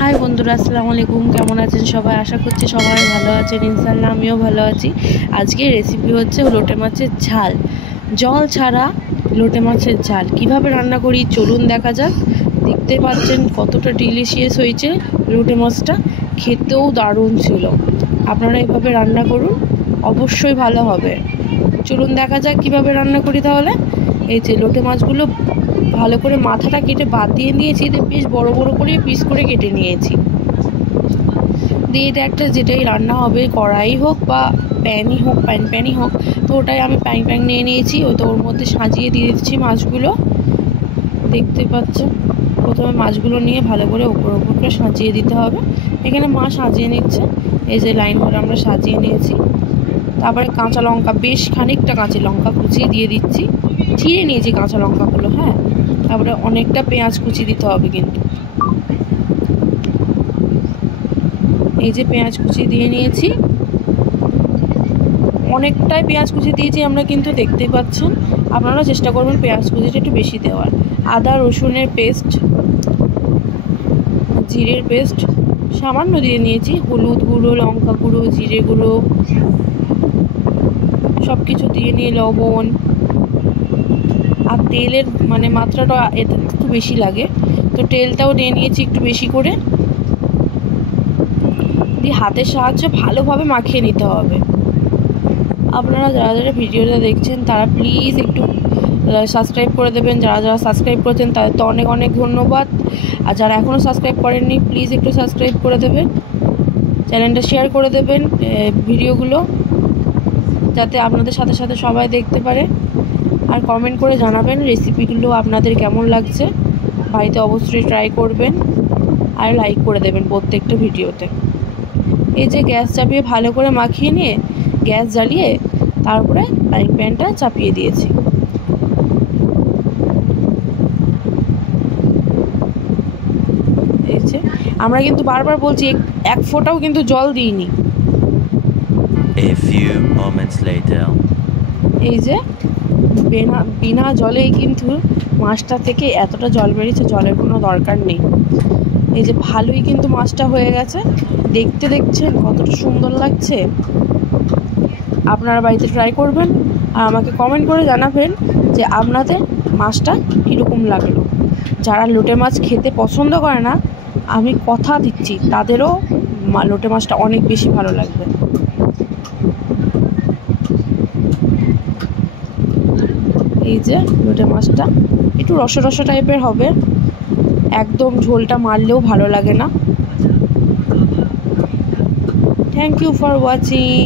High বন্ধুরা, আসসালামু আলাইকুম। কেমন আছেন সবাই? আশা করছি সবাই ভালো আছেন। ইনশাআল্লাহ আমিও ভালো আছি। আজকে রেসিপি হচ্ছে লোটে মাছের ঝাল, জল ছাড়া লোটে মাছের ঝাল। কিভাবে রান্না করি চলুন দেখা যাক। দেখতে পাচ্ছেন কতটা ডিলিশিয়াস হয়েছে লোটে মাছটা, খেতেও দারুণ ছিল। আপনারা এভাবে রান্না করুন, অবশ্যই ভালো হবে। চলুন দেখা যাক কিভাবে রান্না করি তাহলে। এই যে লোটে মাছগুলো ভালো করে মাথাটা কেটে বাদ দিয়ে নিয়েছি, বেশ বড় বড় করে পিস করে কেটে নিয়েছি। দিয়ে এটা একটা যেটাই রান্না হবে, কড়াই হোক বা প্যানই হোক, প্যানই হোক, তো ওটাই আমি প্যান নিয়ে নিয়েছি। তো ওর মধ্যে সাজিয়ে দিয়ে দিচ্ছি মাছগুলো। দেখতে পাচ্ছেন প্রথমে মাছগুলো নিয়ে ভালো করে ওপর করে সাজিয়ে দিতে হবে। এখানে মা সাজিয়ে নিচ্ছে, এই যে লাইন করে আমরা সাজিয়ে নিয়েছি। তারপরে কাঁচা লঙ্কা, বেশ খানিকটা কাঁচা লঙ্কা কুচিয়ে দিয়ে দিচ্ছি। চিড়ে নিয়েছি কাঁচা লঙ্কাগুলো, হ্যাঁ। তারপরে অনেকটা পেঁয়াজ কুচি দিতে হবে কিন্তু। এই যে পেঁয়াজ কুচি দিয়ে নিয়েছি, অনেকটাই পেঁয়াজ কুচি দিয়েছি আমরা কিন্তু, দেখতেই পাচ্ছেন। আপনারা চেষ্টা করবেন পেঁয়াজ কুচিটা একটু বেশি দেওয়ার। আদা রসুনের পেস্ট, জিরের পেস্ট সামান্য দিয়ে নিয়েছি। হলুদ গুঁড়ো, লঙ্কা গুঁড়ো, জিরে গুঁড়ো সব কিছু দিয়ে নিয়ে লবণ আর তেলের মাত্রাটা এতে একটু বেশি লাগে, তো তেলটাও নিয়ে নিয়েছি একটু বেশি করে। দিয়ে হাতের সাহায্যে ভালোভাবে মাখিয়ে নিতে হবে। আপনারা যারা যারা ভিডিওটা দেখছেন তারা প্লিজ একটু সাবস্ক্রাইব করে দেবেন। যারা যারা সাবস্ক্রাইব করেছেন তাদের তো অনেক অনেক ধন্যবাদ। আর যারা এখনও সাবস্ক্রাইব করেননি প্লিজ একটু সাবস্ক্রাইব করে দেবেন, চ্যানেলটা শেয়ার করে দেবেন ভিডিওগুলো, যাতে আপনাদের সাথে সাথে সবাই দেখতে পারে। আর কমেন্ট করে জানাবেন রেসিপিগুলো আপনাদের কেমন লাগছে। বাড়িতে অবশ্যই ট্রাই করবেন আর লাইক করে দেবেন প্রত্যেকটা ভিডিওতে। এই যে গ্যাস চাপিয়ে ভালো করে মাখিয়ে নিয়ে গ্যাস জ্বালিয়ে তারপরে প্যানটা চাপিয়ে দিয়েছি। এই যে আমরা কিন্তু বারবার বলছি, এক ফোঁটাও কিন্তু জল দিইনি। A few moments later. এই যে বিনা জলেই কিন্তু মাছটা থেকে এতটা জল বেরিয়েছে, জলের কোনো দরকার নেই। এই যে ভালোই কিন্তু মাছটা হয়ে গেছে, দেখতে দেখছেন কতটা সুন্দর লাগছে। আপনারা বাড়িতে ট্রাই করবেন আর আমাকে কমেন্ট করে জানাবেন যে আপনাদের মাছটা কীরকম লাগলো। যারা লোটে মাছ খেতে পছন্দ করে না, আমি কথা দিচ্ছি তাদেরও লোটে মাছটা অনেক বেশি ভালো লাগবে। এই যে লোটে মাছটা একটু রসা টাইপের হবে, একদম ঝোলটা মারলেও ভালো লাগে না। Thank you for watching.